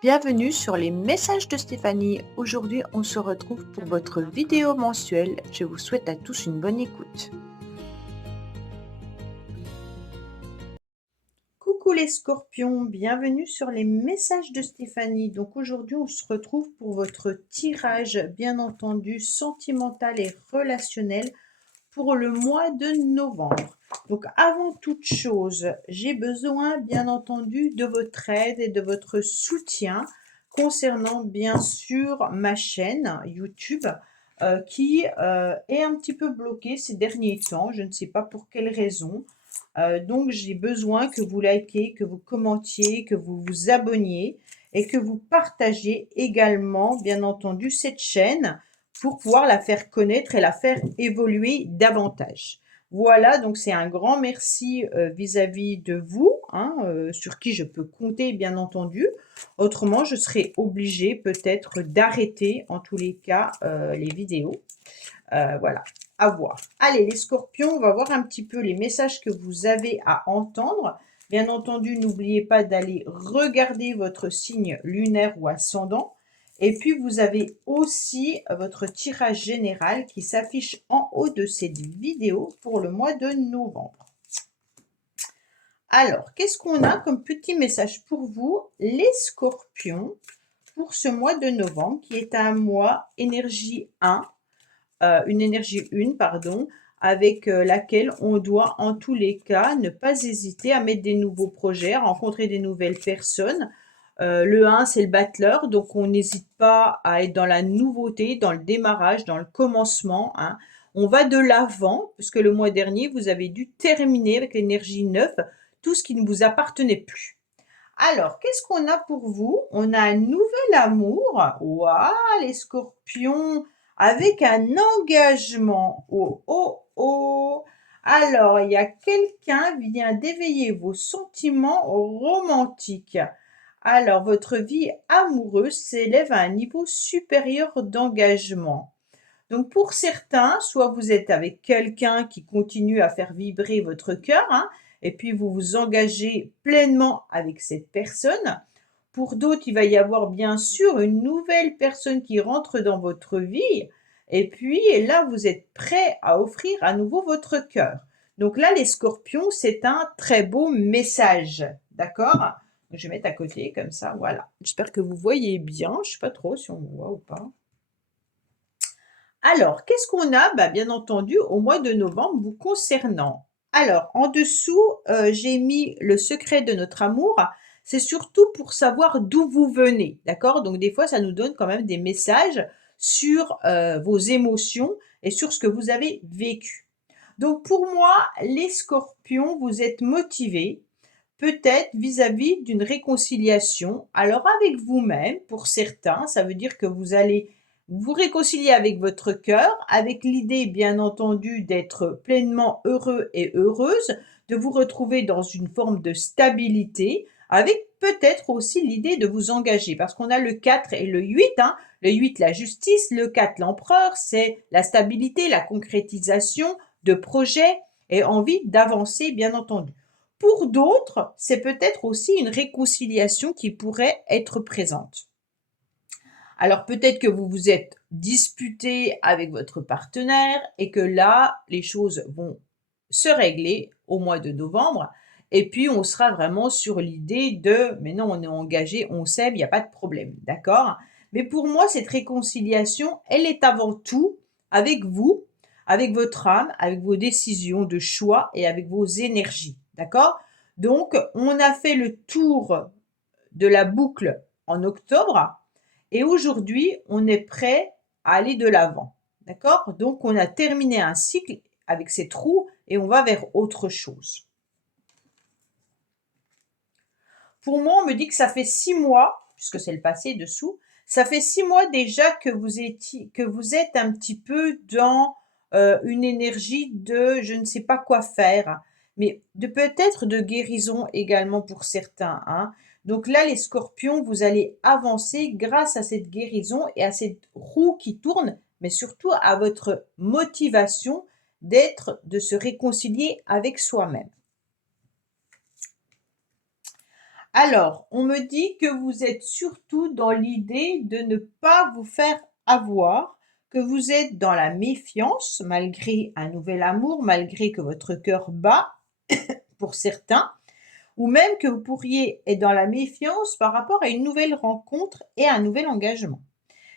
Bienvenue sur les messages de Stéphanie. Aujourd'hui, on se retrouve pour votre vidéo mensuelle. Je vous souhaite à tous une bonne écoute. Coucou les scorpions, bienvenue sur les messages de Stéphanie. Donc aujourd'hui, on se retrouve pour votre tirage, bien entendu, sentimental et relationnel pour le mois de novembre. Donc avant toute chose, j'ai besoin bien entendu de votre aide et de votre soutien concernant bien sûr ma chaîne YouTube qui est un petit peu bloquée ces derniers temps. Je ne sais pas pour quelle raison. Donc j'ai besoin que vous likiez, que vous commentiez, que vous vous abonniez et que vous partagiez également bien entendu cette chaîne pour pouvoir la faire connaître et la faire évoluer davantage. Voilà, donc c'est un grand merci vis-à-vis de vous, hein, sur qui je peux compter bien entendu. Autrement, je serais obligée peut-être d'arrêter en tous les cas les vidéos. Voilà, à voir. Allez, les scorpions, on va voir un petit peu les messages que vous avez à entendre. Bien entendu, n'oubliez pas d'aller regarder votre signe lunaire ou ascendant. Et puis, vous avez aussi votre tirage général qui s'affiche en haut de cette vidéo pour le mois de novembre. Alors, qu'est-ce qu'on a comme petit message pour vous, les scorpions, pour ce mois de novembre, qui est un mois énergie 1, une énergie 1, pardon, avec laquelle on doit en tous les cas ne pas hésiter à mettre des nouveaux projets, à rencontrer des nouvelles personnes. Le 1, c'est le battleur, donc on n'hésite pas à être dans la nouveauté, dans le démarrage, dans le commencement, hein. On va de l'avant, puisque le mois dernier, vous avez dû terminer avec l'énergie 9, tout ce qui ne vous appartenait plus. Alors, qu'est-ce qu'on a pour vous? On a un nouvel amour. Waouh, les scorpions, avec un engagement. Oh, oh, oh. Alors, il y a quelqu'un qui vient d'éveiller vos sentiments romantiques. Alors, votre vie amoureuse s'élève à un niveau supérieur d'engagement. Donc, pour certains, soit vous êtes avec quelqu'un qui continue à faire vibrer votre cœur, hein, et puis vous vous engagez pleinement avec cette personne. Pour d'autres, il va y avoir bien sûr une nouvelle personne qui rentre dans votre vie. Et puis là, vous êtes prêt à offrir à nouveau votre cœur. Donc là, les scorpions, c'est un très beau message. D'accord? Je vais mettre à côté comme ça, voilà. J'espère que vous voyez bien. Je ne sais pas trop si on voit ou pas. Alors, qu'est-ce qu'on a? Bah, bien entendu, au mois de novembre vous concernant. Alors, en dessous, j'ai mis le secret de notre amour. C'est surtout pour savoir d'où vous venez, d'accord? Donc, des fois, ça nous donne quand même des messages sur vos émotions et sur ce que vous avez vécu. Donc, pour moi, les scorpions, vous êtes motivés, peut-être vis-à-vis d'une réconciliation. Alors, avec vous-même, pour certains, ça veut dire que vous allez vous réconcilier avec votre cœur, avec l'idée, bien entendu, d'être pleinement heureux et heureuse, de vous retrouver dans une forme de stabilité, avec peut-être aussi l'idée de vous engager, parce qu'on a le 4 et le 8, hein. Le 8, la justice, le 4, l'empereur, c'est la stabilité, la concrétisation de projets et envie d'avancer, bien entendu. Pour d'autres, c'est peut-être aussi une réconciliation qui pourrait être présente. Alors peut-être que vous vous êtes disputé avec votre partenaire et que là, les choses vont se régler au mois de novembre. Et puis, on sera vraiment sur l'idée de, mais non, on est engagé, on s'aime, il n'y a pas de problème, d'accord? Mais pour moi, cette réconciliation, elle est avant tout avec vous, avec votre âme, avec vos décisions de choix et avec vos énergies, d'accord? Donc, on a fait le tour de la boucle en octobre et aujourd'hui, on est prêt à aller de l'avant. D'accord? Donc, on a terminé un cycle avec ces trous et on va vers autre chose. Pour moi, on me dit que ça fait 6 mois, puisque c'est le passé dessous, ça fait 6 mois déjà que vous êtes un petit peu dans une énergie de je ne sais pas quoi faire, mais de peut-être de guérison également pour certains, hein. Donc là, les scorpions, vous allez avancer grâce à cette guérison et à cette roue qui tourne, mais surtout à votre motivation de se réconcilier avec soi-même. Alors, on me dit que vous êtes surtout dans l'idée de ne pas vous faire avoir, que vous êtes dans la méfiance malgré un nouvel amour, malgré que votre cœur bat pour certains, ou même que vous pourriez être dans la méfiance par rapport à une nouvelle rencontre et un nouvel engagement.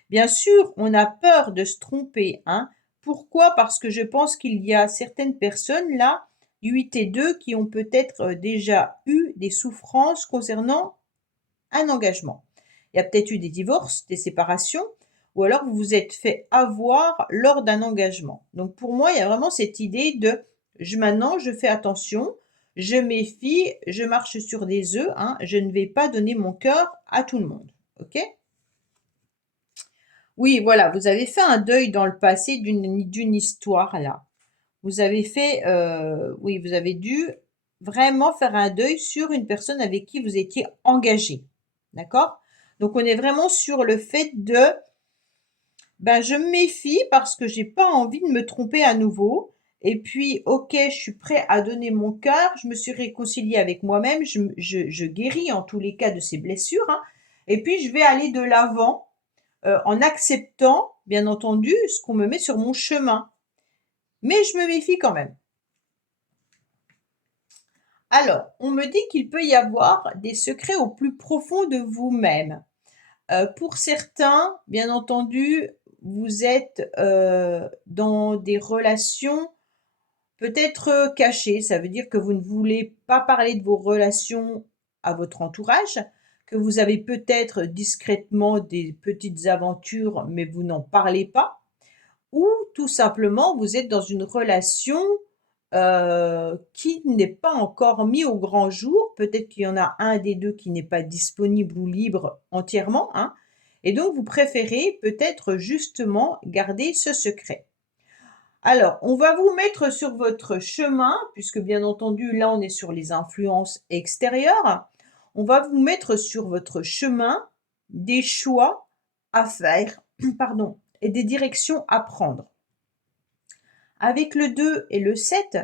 Bien sûr, on a peur de se tromper, hein. Pourquoi? Parce que je pense qu'il y a certaines personnes là, du 8 et 2, qui ont peut-être déjà eu des souffrances concernant un engagement. Il y a peut-être eu des divorces, des séparations, ou alors vous vous êtes fait avoir lors d'un engagement. Donc pour moi, il y a vraiment cette idée de maintenant je fais attention, je méfie, je marche sur des œufs, hein, je ne vais pas donner mon cœur à tout le monde. Ok? Oui, voilà, vous avez fait un deuil dans le passé d'une histoire là. Vous avez fait, oui, vous avez dû vraiment faire un deuil sur une personne avec qui vous étiez engagé. D'accord? Donc on est vraiment sur le fait de, ben, je me méfie parce que j'ai pas envie de me tromper à nouveau. Et puis, OK, je suis prêt à donner mon cœur, je me suis réconciliée avec moi-même, je guéris en tous les cas de ces blessures, hein. Et puis je vais aller de l'avant, en acceptant, bien entendu, ce qu'on me met sur mon chemin. Mais je me méfie quand même. Alors, on me dit qu'il peut y avoir des secrets au plus profond de vous-même. Pour certains, bien entendu, vous êtes, dans des relations peut-être, cachées. Ça veut dire que vous ne voulez pas parler de vos relations à votre entourage, que vous avez peut-être discrètement des petites aventures, mais vous n'en parlez pas. Ou tout simplement, vous êtes dans une relation, qui n'est pas encore mis au grand jour. Peut-être qu'il y en a un des 2 qui n'est pas disponible ou libre entièrement, hein, et donc vous préférez peut-être justement garder ce secret. Alors, on va vous mettre sur votre chemin, puisque bien entendu, là, on est sur les influences extérieures. On va vous mettre sur votre chemin des choix à faire, pardon, et des directions à prendre. Avec le 2 et le 7,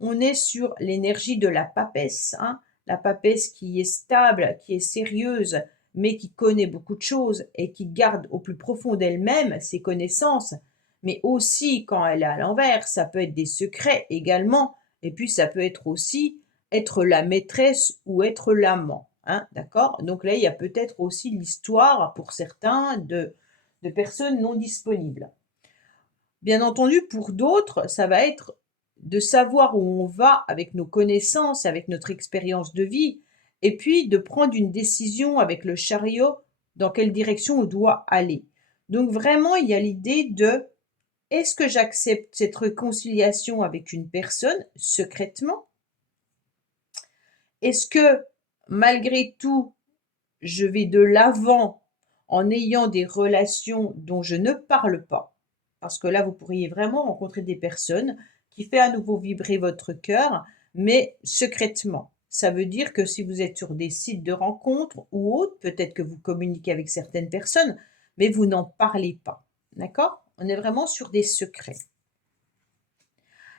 on est sur l'énergie de la papesse, hein. La papesse qui est stable, qui est sérieuse, mais qui connaît beaucoup de choses et qui garde au plus profond d'elle-même ses connaissances. Mais aussi, quand elle est à l'envers, ça peut être des secrets également. Et puis, ça peut être aussi être la maîtresse ou être l'amant, hein, d'accord? Donc là, il y a peut-être aussi l'histoire, pour certains, de personnes non disponibles. Bien entendu, pour d'autres, ça va être de savoir où on va avec nos connaissances, avec notre expérience de vie, et puis de prendre une décision avec le chariot dans quelle direction on doit aller. Donc vraiment, il y a l'idée de: est-ce que j'accepte cette réconciliation avec une personne secrètement? Est-ce que malgré tout, je vais de l'avant en ayant des relations dont je ne parle pas? Parce que là, vous pourriez vraiment rencontrer des personnes qui fait à nouveau vibrer votre cœur, mais secrètement. Ça veut dire que si vous êtes sur des sites de rencontres ou autres, peut-être que vous communiquez avec certaines personnes, mais vous n'en parlez pas. D'accord? On est vraiment sur des secrets.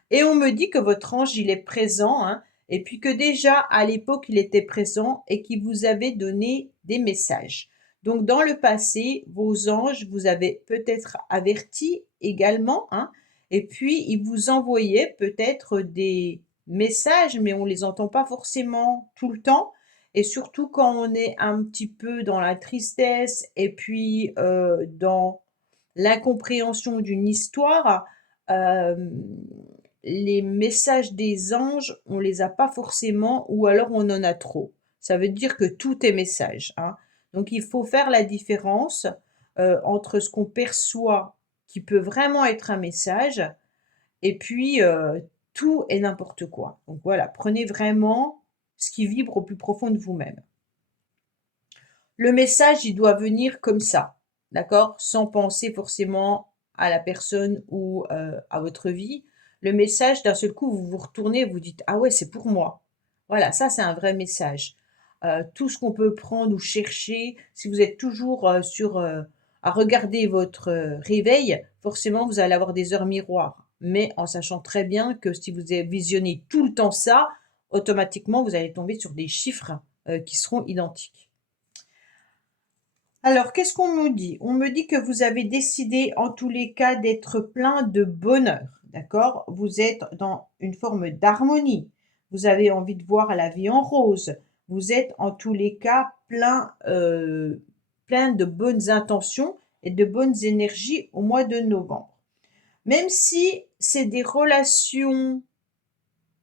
Et on me dit que votre ange, il est présent, hein, et puis que déjà à l'époque, il était présent et qu'il vous avait donné des messages. Donc dans le passé, vos anges vous avaient peut-être averti également, hein, et puis ils vous envoyaient peut-être des messages, mais on les entend pas forcément tout le temps. Et surtout quand on est un petit peu dans la tristesse et puis dans l'incompréhension d'une histoire, les messages des anges, on les a pas forcément ou alors on en a trop. Ça veut dire que tout est message, hein. Donc il faut faire la différence, entre ce qu'on perçoit qui peut vraiment être un message et puis, tout et n'importe quoi. Donc voilà, prenez vraiment ce qui vibre au plus profond de vous-même. Le message, il doit venir comme ça, d'accord? Sans penser forcément à la personne ou, à votre vie. Le message, d'un seul coup, vous vous retournez, vous dites: «Ah ouais, c'est pour moi». Voilà, ça, c'est un vrai message. Tout ce qu'on peut prendre ou chercher, si vous êtes toujours, à regarder votre, réveil, forcément, vous allez avoir des heures miroirs. Mais en sachant très bien que si vous visionnez tout le temps ça, automatiquement, vous allez tomber sur des chiffres qui seront identiques. Alors, qu'est-ce qu'on me dit? On me dit que vous avez décidé, en tous les cas, d'être plein de bonheur, d'accord? Vous êtes dans une forme d'harmonie. Vous avez envie de voir la vie en rose. Vous êtes, en tous les cas, plein de bonnes intentions et de bonnes énergies au mois de novembre. Même si c'est des relations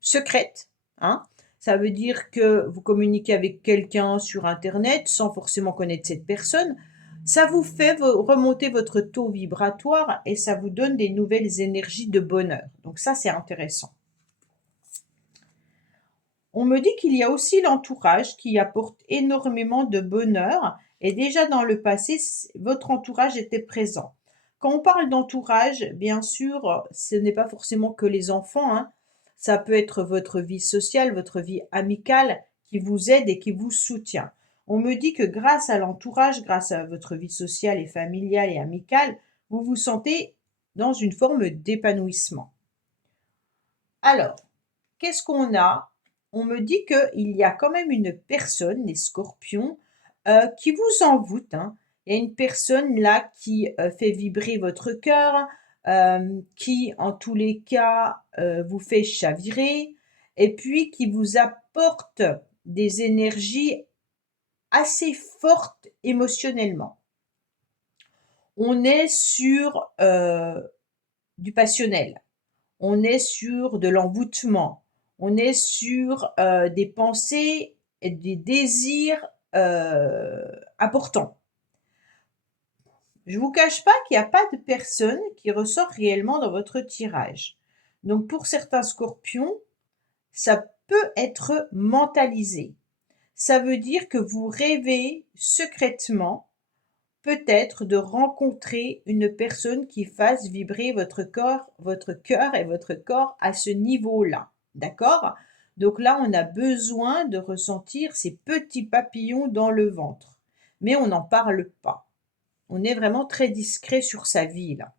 secrètes, hein, ça veut dire que vous communiquez avec quelqu'un sur internet sans forcément connaître cette personne. Ça vous fait remonter votre taux vibratoire et ça vous donne des nouvelles énergies de bonheur. Donc ça, c'est intéressant. On me dit qu'il y a aussi l'entourage qui apporte énormément de bonheur et déjà dans le passé, votre entourage était présent. Quand on parle d'entourage, bien sûr, ce n'est pas forcément que les enfants, hein. Ça peut être votre vie sociale, votre vie amicale qui vous aide et qui vous soutient. On me dit que grâce à l'entourage, grâce à votre vie sociale et familiale et amicale, vous vous sentez dans une forme d'épanouissement. Alors, qu'est-ce qu'on a? On me dit qu'il y a quand même une personne, les scorpions, qui vous envoûte, hein. Il y a une personne là qui, fait vibrer votre cœur, qui en tous les cas, vous fait chavirer et puis qui vous apporte des énergies assez fortes émotionnellement. On est sur, du passionnel. On est sur de l'envoûtement, on est sur, des pensées et des désirs, importants. Je ne vous cache pas qu'il y a pas de personne qui ressort réellement dans votre tirage. Donc pour certains scorpions, ça peut être mentalisé. Ça veut dire que vous rêvez secrètement peut-être de rencontrer une personne qui fasse vibrer votre cœur et votre corps à ce niveau-là. D'accord? Donc là, on a besoin de ressentir ces petits papillons dans le ventre. Mais on n'en parle pas. On est vraiment très discret sur sa vie, là.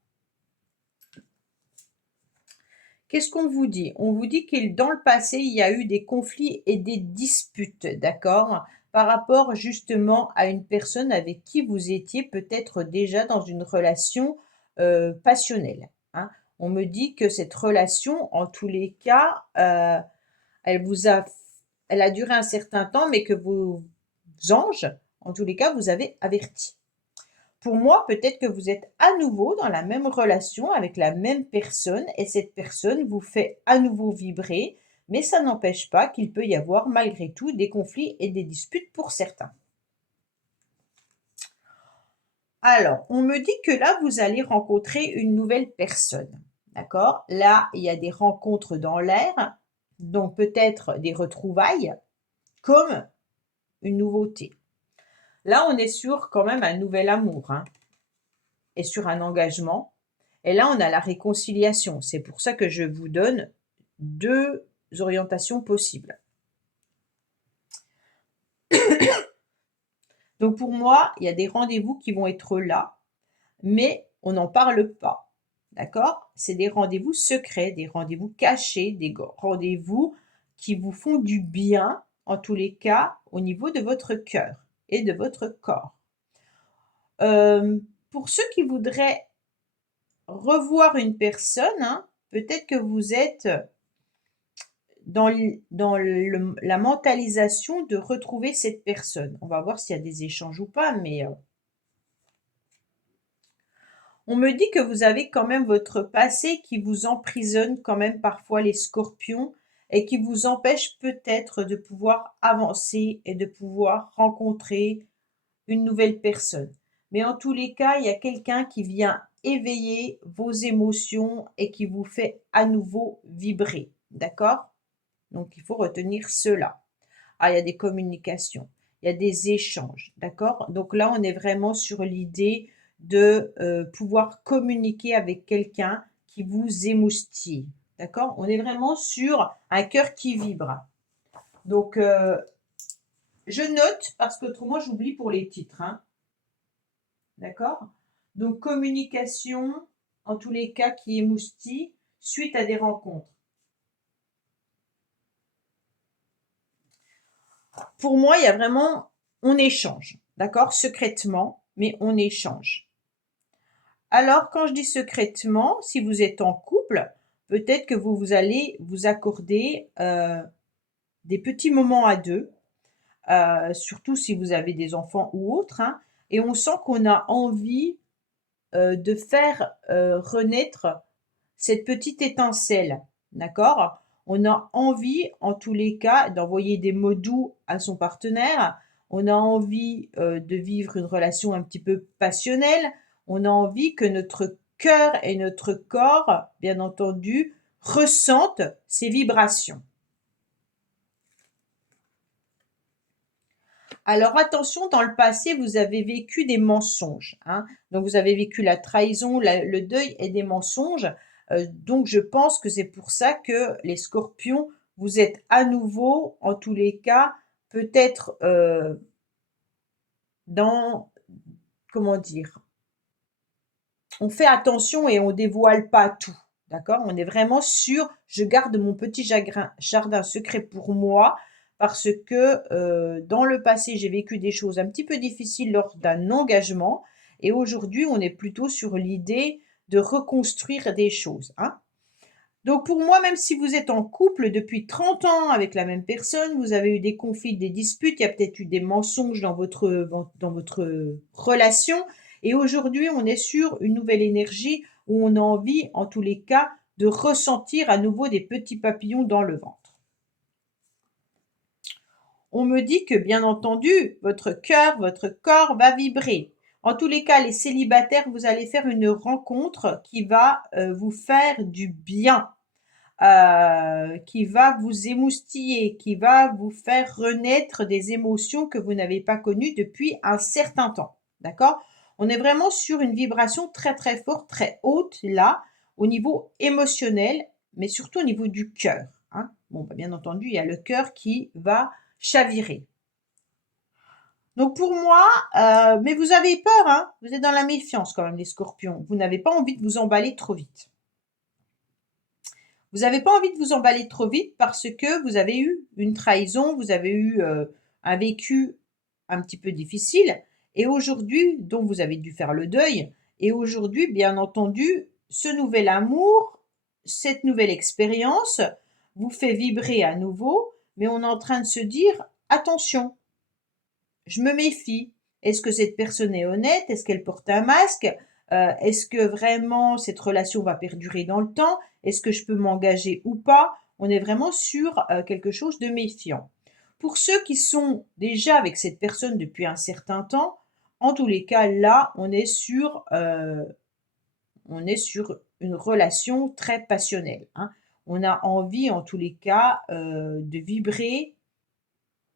Qu'est-ce qu'on vous dit? On vous dit que dans le passé, il y a eu des conflits et des disputes, d'accord? Par rapport justement à une personne avec qui vous étiez peut-être déjà dans une relation, passionnelle, hein. On me dit que cette relation, en tous les cas, elle vous a elle a duré un certain temps, mais que vos anges, en tous les cas, vous avez avertis. Pour moi, peut-être que vous êtes à nouveau dans la même relation avec la même personne et cette personne vous fait à nouveau vibrer, mais ça n'empêche pas qu'il peut y avoir malgré tout des conflits et des disputes pour certains. Alors, on me dit que là, vous allez rencontrer une nouvelle personne. D'accord? Là, il y a des rencontres dans l'air, donc peut-être des retrouvailles, comme une nouveauté. Là, on est sur quand même un nouvel amour, hein, et sur un engagement. Et là, on a la réconciliation. C'est pour ça que je vous donne 2 orientations possibles. Donc pour moi, il y a des rendez-vous qui vont être là, mais on n'en parle pas. D'accord? C'est des rendez-vous secrets, des rendez-vous cachés, des rendez-vous qui vous font du bien, en tous les cas, au niveau de votre cœur et de votre corps. Pour ceux qui voudraient revoir une personne, hein, peut-être que vous êtes dans la mentalisation de retrouver cette personne. On va voir s'il y a des échanges ou pas, mais on me dit que vous avez quand même votre passé qui vous emprisonne quand même parfois les scorpions et qui vous empêche peut-être de pouvoir avancer et de pouvoir rencontrer une nouvelle personne. Mais en tous les cas, il y a quelqu'un qui vient éveiller vos émotions et qui vous fait à nouveau vibrer. D'accord? Donc il faut retenir cela. Ah, il y a des communications, il y a des échanges, d'accord? Donc là, on est vraiment sur l'idée de, pouvoir communiquer avec quelqu'un qui vous émoustille, d'accord? On est vraiment sur un cœur qui vibre. Donc, je note parce qu'autrement j'oublie pour les titres, hein, d'accord? Donc communication, en tous les cas qui émoustille, suite à des rencontres. Pour moi, il y a vraiment on échange, d'accord? Secrètement, mais on échange. Alors, quand je dis secrètement, si vous êtes en couple, peut-être que vous allez vous accorder, des petits moments à 2, surtout si vous avez des enfants ou autres, hein, et on sent qu'on a envie, de faire, renaître cette petite étincelle, d'accord? On a envie, en tous les cas, d'envoyer des mots doux à son partenaire. On a envie, de vivre une relation un petit peu passionnelle. On a envie que notre cœur et notre corps, bien entendu, ressentent ces vibrations. Alors attention, dans le passé, vous avez vécu des mensonges, hein. Donc vous avez vécu la trahison, le deuil et des mensonges. Donc je pense que c'est pour ça que les scorpions, vous êtes à nouveau, en tous les cas, peut-être dans, comment dire, on fait attention et on dévoile pas tout. D'accord? On est vraiment sûr, je garde mon petit jardin secret pour moi parce que dans le passé, j'ai vécu des choses un petit peu difficiles lors d'un engagement et aujourd'hui, on est plutôt sur l'idée de reconstruire des choses, hein. Donc pour moi, même si vous êtes en couple depuis 30 ans avec la même personne, vous avez eu des conflits, des disputes, il y a peut-être eu des mensonges dans votre relation et aujourd'hui, on est sur une nouvelle énergie où on a envie, en tous les cas, de ressentir à nouveau des petits papillons dans le ventre. On me dit que, bien entendu, votre cœur, votre corps va vibrer. En tous les cas, les célibataires, vous allez faire une rencontre qui va, vous faire du bien. Qui va vous émoustiller, qui va vous faire renaître des émotions que vous n'avez pas connues depuis un certain temps. D'accord? On est vraiment sur une vibration très très forte, très haute là, au niveau émotionnel, mais surtout au niveau du cœur, hein. Bon, bah, bien entendu, il y a le cœur qui va chavirer. Donc pour moi, mais vous avez peur, hein? Vous êtes dans la méfiance quand même, les scorpions. Vous n'avez pas envie de vous emballer trop vite. Vous n'avez pas envie de vous emballer trop vite parce que vous avez eu une trahison, vous avez eu, un vécu un petit peu difficile et aujourd'hui dont vous avez dû faire le deuil et aujourd'hui, bien entendu, ce nouvel amour, cette nouvelle expérience vous fait vibrer à nouveau, mais on est en train de se dire: «Attention, je me méfie. Est-ce que cette personne est honnête? Est-ce qu'elle porte un masque? Est-ce que vraiment cette relation va perdurer dans le temps? Est-ce que je peux m'engager ou pas?» On est vraiment sur, quelque chose de méfiant. Pour ceux qui sont déjà avec cette personne depuis un certain temps, en tous les cas, là, on est sur une relation très passionnelle, hein. On a envie, en tous les cas, de vibrer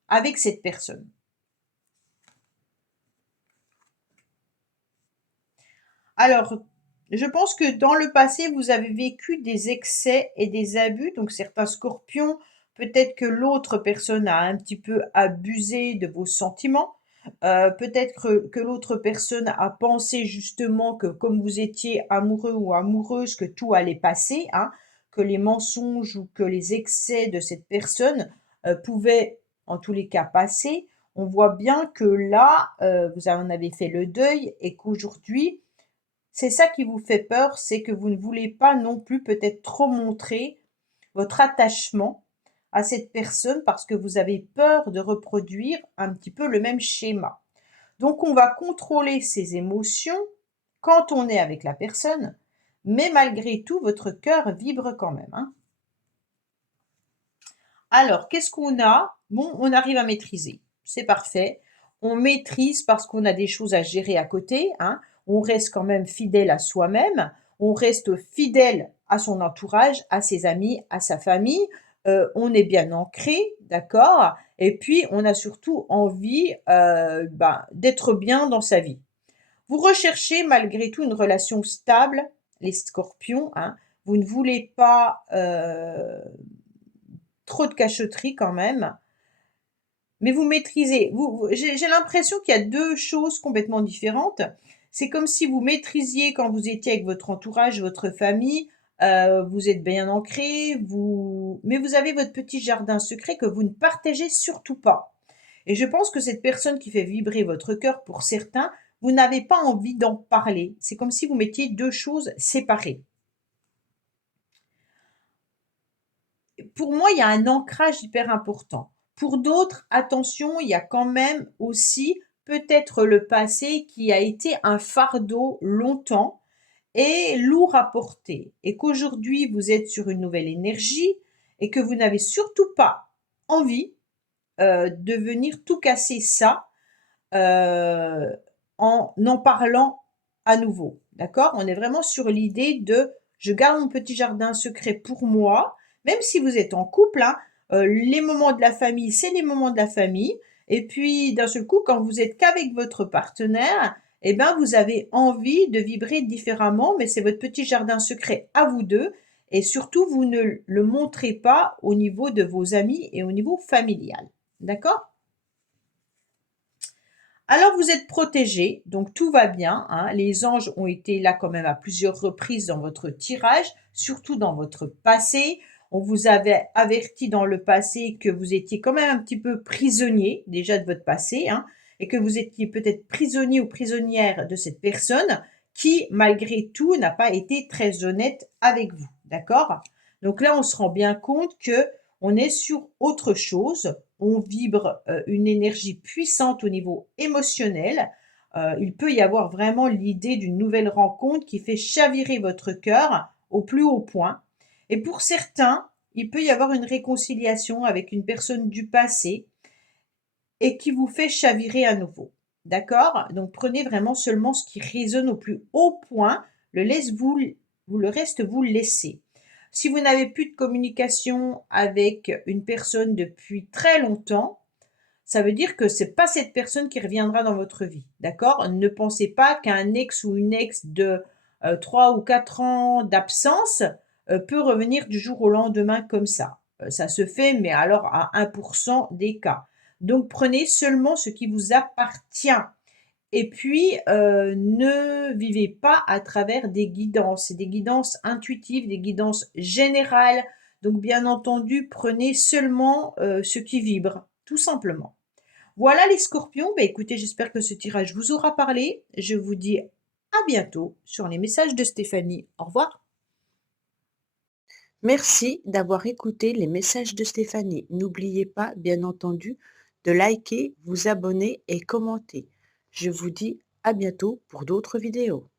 avec cette personne. Alors, je pense que dans le passé, vous avez vécu des excès et des abus. Donc, certains scorpions, peut-être que l'autre personne a un petit peu abusé de vos sentiments. Peut-être que l'autre personne a pensé justement que comme vous étiez amoureux ou amoureuse, que tout allait passer, hein, que les mensonges ou que les excès de cette personne pouvaient en tous les cas passer. On voit bien que là, vous en avez fait le deuil et qu'aujourd'hui, c'est ça qui vous fait peur, c'est que vous ne voulez pas non plus peut-être trop montrer votre attachement à cette personne parce que vous avez peur de reproduire un petit peu le même schéma. Donc on va contrôler ses émotions quand on est avec la personne, mais malgré tout, votre cœur vibre quand même, hein. Alors, qu'est-ce qu'on a? Bon, on arrive à maîtriser. C'est parfait. On maîtrise parce qu'on a des choses à gérer à côté, hein. On reste quand même fidèle à soi-même. On reste fidèle à son entourage, à ses amis, à sa famille. On est bien ancré, d'accord? Et puis, on a surtout envie, d'être bien dans sa vie. Vous recherchez malgré tout une relation stable, les scorpions, hein. Vous ne voulez pas, trop de cachotterie quand même, mais vous maîtrisez. J'ai l'impression qu'il y a 2 choses complètement différentes. C'est comme si vous maîtrisiez quand vous étiez avec votre entourage, votre famille, vous êtes bien ancré, mais vous avez votre petit jardin secret que vous ne partagez surtout pas. Et je pense que cette personne qui fait vibrer votre cœur, pour certains, vous n'avez pas envie d'en parler. C'est comme si vous mettiez 2 choses séparées. Pour moi, il y a un ancrage hyper important. Pour d'autres, attention, il y a quand même aussi peut-être le passé qui a été un fardeau longtemps et lourd à porter et qu'aujourd'hui vous êtes sur une nouvelle énergie et que vous n'avez surtout pas envie, de venir tout casser ça, heu, en parlant à nouveau. D'accord? On est vraiment sur l'idée de: «Je garde mon petit jardin secret pour moi», même si vous êtes en couple, hein, les moments de la famille, c'est les moments de la famille et puis d'un seul coup, quand vous êtes qu'avec votre partenaire et ben, vous avez envie de vibrer différemment, mais c'est votre petit jardin secret à vous 2 et surtout vous ne le montrez pas au niveau de vos amis et au niveau familial. D'accord? Alors vous êtes protégés, donc tout va bien, hein. Les anges ont été là quand même à plusieurs reprises dans votre tirage, surtout dans votre passé. On vous avait averti dans le passé que vous étiez quand même un petit peu prisonnier déjà de votre passé, hein, et que vous étiez peut-être prisonnier ou prisonnière de cette personne qui, malgré tout, n'a pas été très honnête avec vous. D'accord? Donc là, on se rend bien compte que on est sur autre chose, on vibre, une énergie puissante au niveau émotionnel. Il peut y avoir vraiment l'idée d'une nouvelle rencontre qui fait chavirer votre cœur au plus haut point et pour certains, il peut y avoir une réconciliation avec une personne du passé et qui vous fait chavirer à nouveau. D'accord? Donc prenez vraiment seulement ce qui résonne au plus haut point, le reste vous le laissez. Si vous n'avez plus de communication avec une personne depuis très longtemps, ça veut dire que c'est pas cette personne qui reviendra dans votre vie, d'accord? Ne pensez pas qu'un ex ou une ex de, 3 ou 4 ans d'absence, peut revenir du jour au lendemain comme ça. Ça se fait, mais alors à 1 des cas. Donc prenez seulement ce qui vous appartient et puis, ne vivez pas à travers des guidances. C'est des guidances intuitives, des guidances générales. Donc bien entendu, prenez seulement, ce qui vibre, tout simplement. Voilà les scorpions, bah, écoutez, j'espère que ce tirage vous aura parlé. Je vous dis à bientôt sur les messages de Stéphanie. Au revoir. Merci d'avoir écouté les messages de Stéphanie. N'oubliez pas, bien entendu, de liker, vous abonner et commenter. Je vous dis à bientôt pour d'autres vidéos.